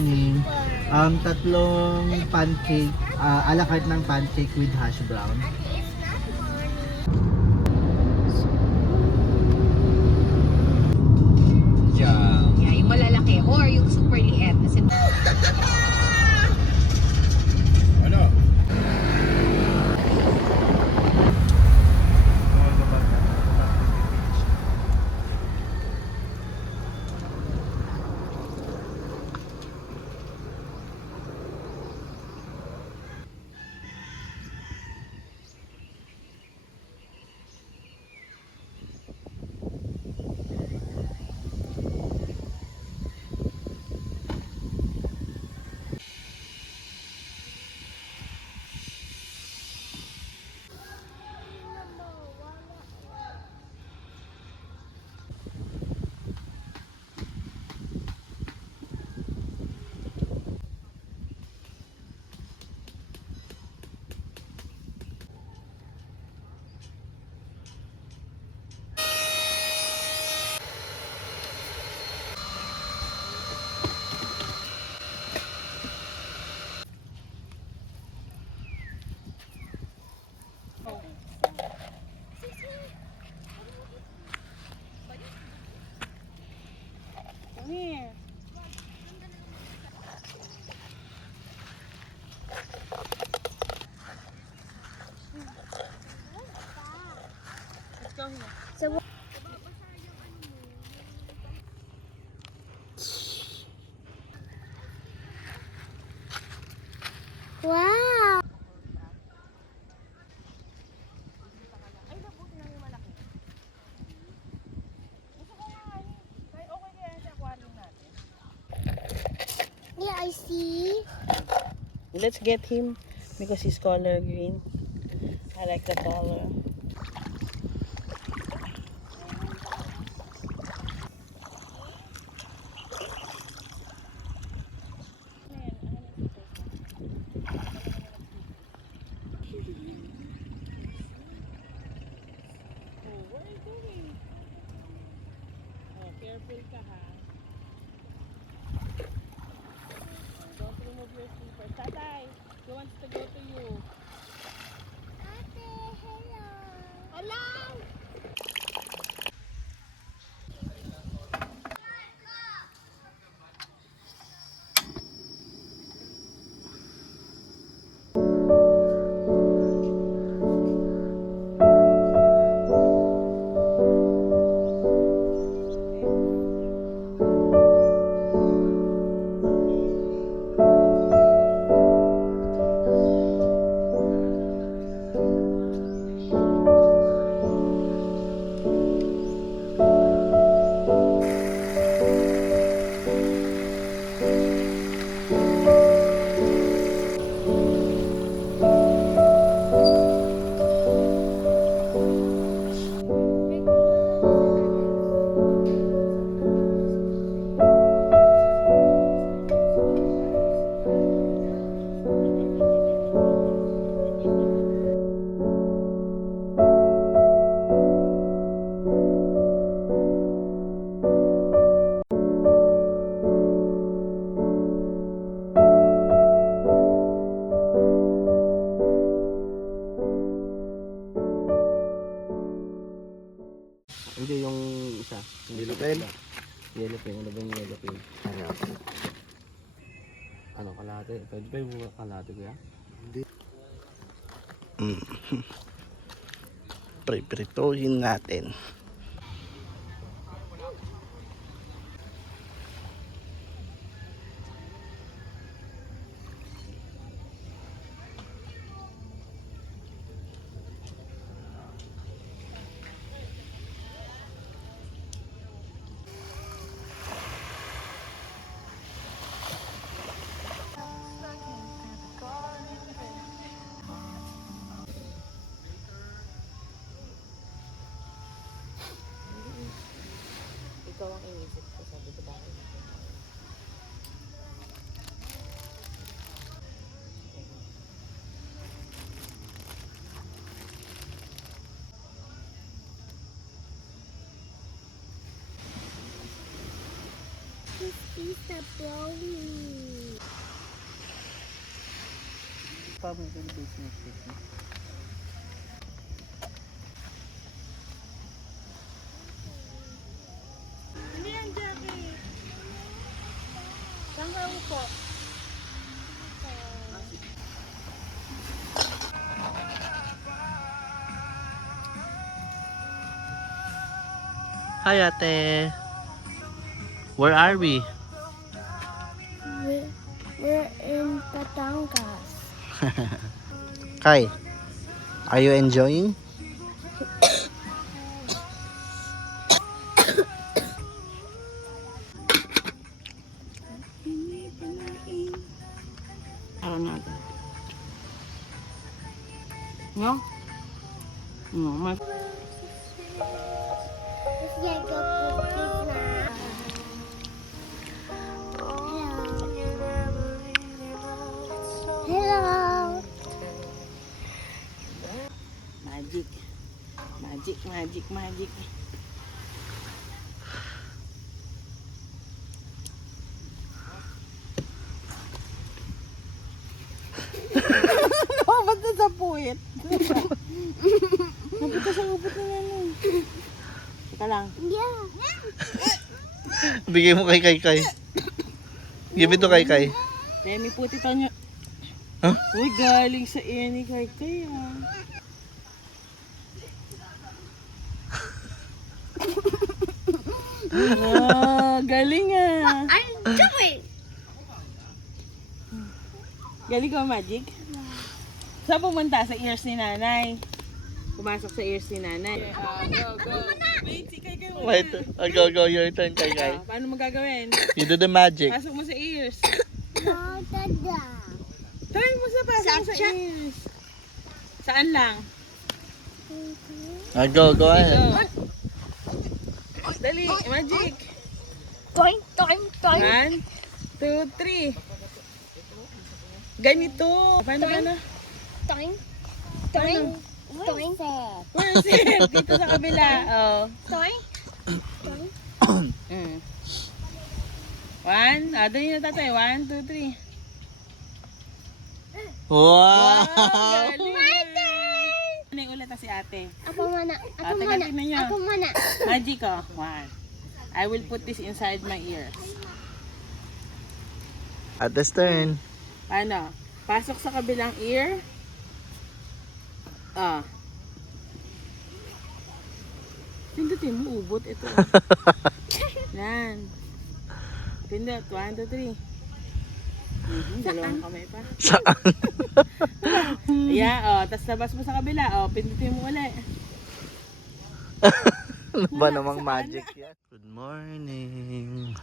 morning. Tatlong pancake, a la carte ng pancake with hash brown. Yeah, yung malalaki or yung super liit. As in, Ano? Come here. Let's go here. So wow! Ay, nabuti na yung malaki. Gusto ko nga eh. Kaya okay kaya sa aquarium natin. Yeah, I see. Let's get him because he's color green. I like the color. Oh, what are you doing? Oh, careful ka ha. Don't remove your slippers. Tatay, he wants to go to you. Ate, hello. Hello! Hindi yung isa. Yellow pen? Yellow pen. Ano ba yung yellow pen? Ano, kalahati? Pwede ba yung kalahati kuya? Priprituhin natin. ikaw ang inisip ko. Sabi ko bakit. This is a brownie. Ano yan, Jackie? Saan ka upo? Hi, ate. Where are we? We're in Batangas. Kai, are you enjoying? Parang natin. No? No, mas... Let's get the cookies now. Hello. Magic. Magic, magic, magic. Oh, ba't na sa puwit? Napunta sa ubot na yan eh. Teka lang. Yeah. Bigay mo kay Kai. Give it to Kai. May puti to nyo. Huh? Uy, galing sa ear ni Kai ah. Ah, galing ah. I'm doing. Galing ka, Magic? Saan pumunta? Sa ears ni nanay. Pumasok sa ears ni nanay. Go. Wait, si Kai muna. Wait, go, your turn, Kai. Paano mo gagawin? You do the magic. Pasok mo sa ears. No, dada. Try mo sa pasok mo sa ears. Saan lang? Go ahead. Go. Dali, Magic. Toing. 1, 2, 3. Ganito. Paano? Toing. Where's it? Dito sa kabila. Oh. Toing. 1. Doon yung tatay. 1, 2, 3. Wow! Galing. Ano yung ulit si ate? Ako muna. tingnan niyo. Ako muna. Magic oh. 1. I will put this inside my ears. At this turn. Ano? Pasok sa kabilang ear. Ah. Pindutin mo, ubot. Ito. Yan. Pindot. 1, 2, 3. Dalawang kamay pa. Saan? Yeah, oh. Tapos labas mo sa kabila. Oh, pindutin mo ulit. Ano ba namang magic yan? Good morning.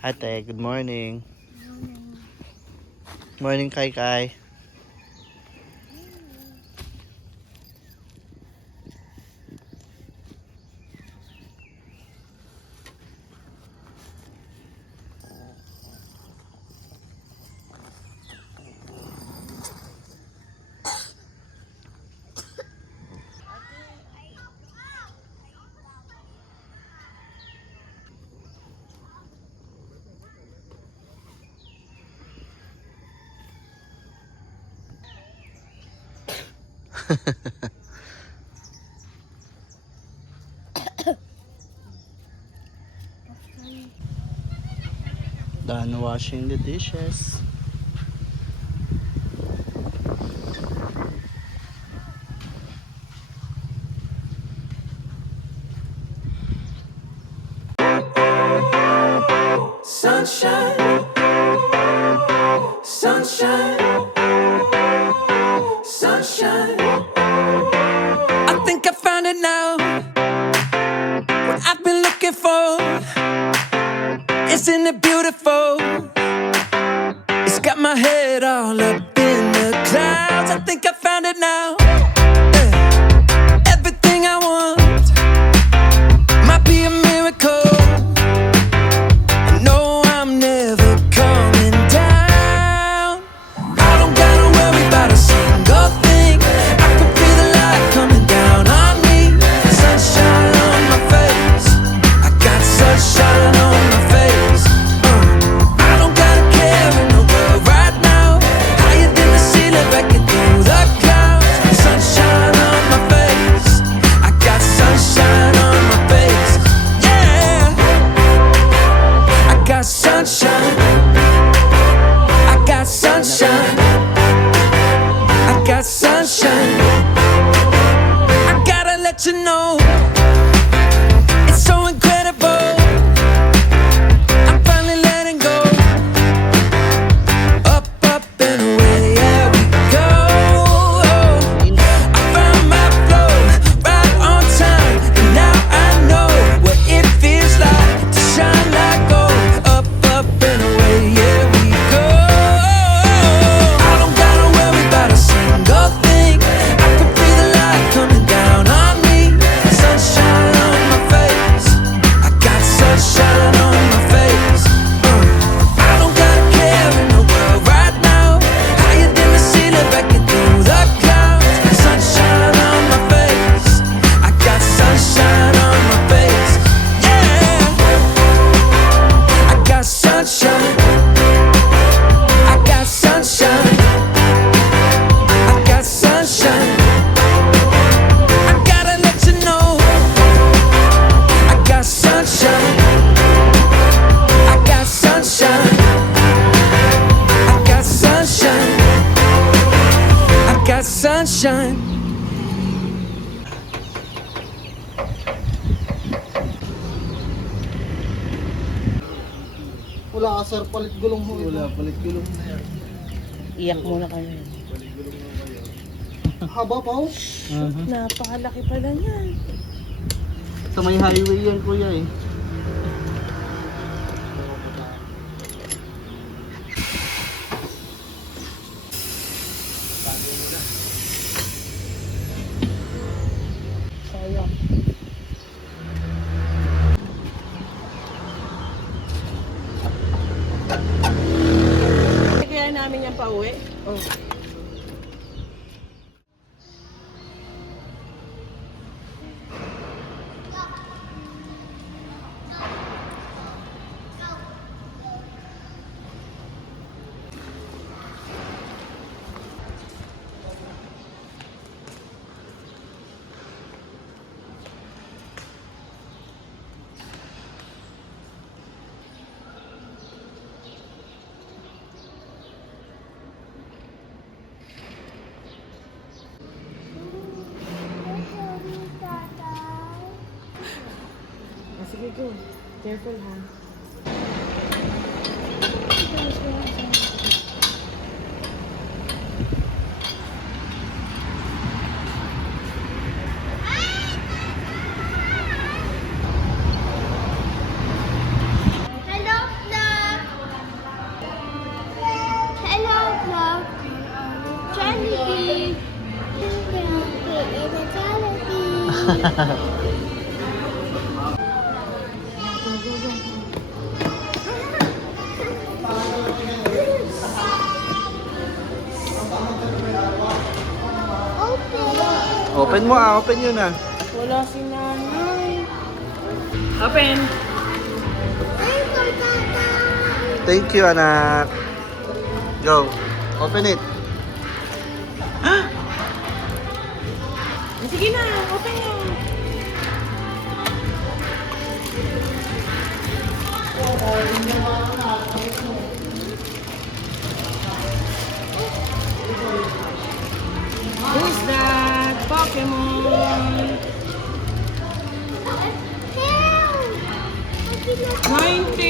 Ate, good morning. Morning, Kai. Done washing the dishes. Sunshine, I think I found it now. What I've been looking for. Isn't it beautiful? It's got my head all up in the clouds. I think I found it now. Yeah. Everything I want might be a miracle. I know I'm never coming down. I don't gotta worry about a single thing. I can feel the light coming down on me. Sunshine on my face. I got sunshine on my face. shine. Wala ka sir, palit gulong mo. Wala, palit gulong na yan. Iyak muna kayo. Haba pa oh. Napakalaki pala niyan. Sa may highway yan kuya eh. Sayang. Kaya namin yan pa uwi. Oh. Sige, go. Careful, ha? Hello, vlog. Hello, vlog. Jollibee. In a Jollibee. Open mo open yun ah. Wala si nanay. Open. Thank you, anak. Go. Open it. Sige na, open mo. Who's that? Pokemon. 90.